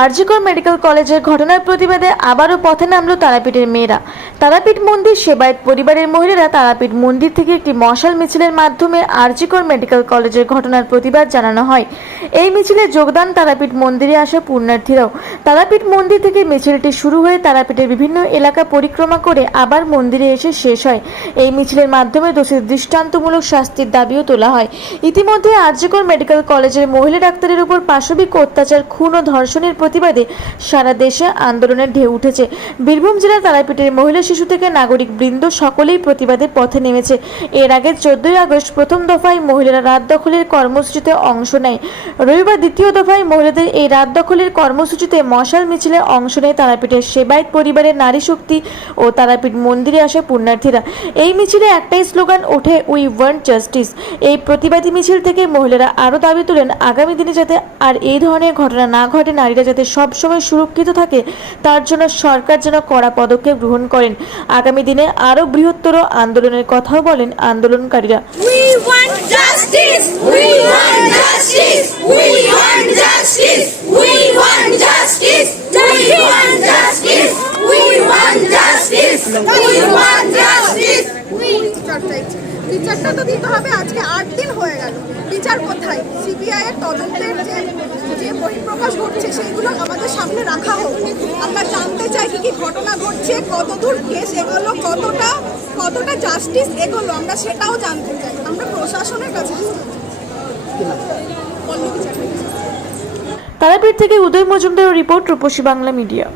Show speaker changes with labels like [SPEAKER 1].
[SPEAKER 1] RG Kar medical কলেজের ঘটনার প্রতিবাদে আবারও পথে নামলো তারাপীঠের মেয়েরা। তারাপীঠ মন্দির সেবায়ত পরিবারের মহিলারা তারাপীঠ মন্দির থেকে একটি মশাল মিছিলের মাধ্যমে আরজিকর মেডিকেল কলেজের ঘটনার প্রতিবাদ জানানো হয়। এই মিছিলে যোগদান তারাপীঠ মন্দিরে আসা পুণ্যার্থীরাও। তারাপীঠ মন্দির থেকে মিছিলটি শুরু হয়ে তারাপীঠের বিভিন্ন এলাকা পরিক্রমা করে আবার মন্দিরে এসে শেষ হয়। এই মিছিলের মাধ্যমে দোষীর দৃষ্টান্তমূলক শাস্তির দাবিও তোলা হয়। ইতিমধ্যে আরজিকর মেডিকেল কলেজের মহিলা ডাক্তারের উপর পাশবিক অত্যাচার, খুন ও ধর্ষণের প্রতিবাদে সারা দেশে আন্দোলনের ঢেউ উঠেছে। বীরভূম জেলার তারাপীঠের মহিলা শিশু থেকে নাগরিক বৃন্দ সকলেই প্রতিবাদের পথে নেমেছে। এর আগে চোদ্দই আগস্ট প্রথম দফায় মহিলারা রাত দখলের কর্মসূচিতে অংশ নেয়। রবিবার দ্বিতীয় দফায় মহিলাদের এই রাত দখলের কর্মসূচিতে মশাল মিছিলে অংশ নেয় তারাপীঠের সেবায়ত পরিবারের নারী শক্তি ও তারাপীঠ মন্দিরে আসে পুণ্যার্থীরা। এই মিছিলে একটাই স্লোগান, ওঠে উই ওয়ান্ট জাস্টিস। এই প্রতিবাদী মিছিল থেকে মহিলারা আরও দাবি তোলেন, আগামী দিনে যাতে আর এই ধরনের ঘটনা না ঘটে, নারীরা যাতে সবসময় সুরক্ষিত থাকে, তার জন্য সরকার যেন কড়া পদক্ষেপ গ্রহণ করেন আগামী দিনে আরও বৃহত্তর আন্দোলনের কথাও বলেন আন্দোলনকারীরা
[SPEAKER 2] We want justice. We want justice.
[SPEAKER 3] বিচারটা তো দিতে হবে, আজকে আট দিন হয়ে গেল। বিচার কোথায়? সিবিআই এর তদন্তের যে যে বহিঃপ্রকাশ ঘটছে, সেইগুলো আমাদের সামনে রাখা হোক। আমরা জানতে চাই কি কি ঘটনা ঘটছে, কতদূর কেস এগোলো, কতটা কতটা জাস্টিস এগোলো, আমরা সেটাও জানতে চাই। আমরা প্রশাসনের কাছে
[SPEAKER 1] তারাপীঠ থেকে উদয় মজুমদার রিপোর্ট রূপসী বাংলা মিডিয়া।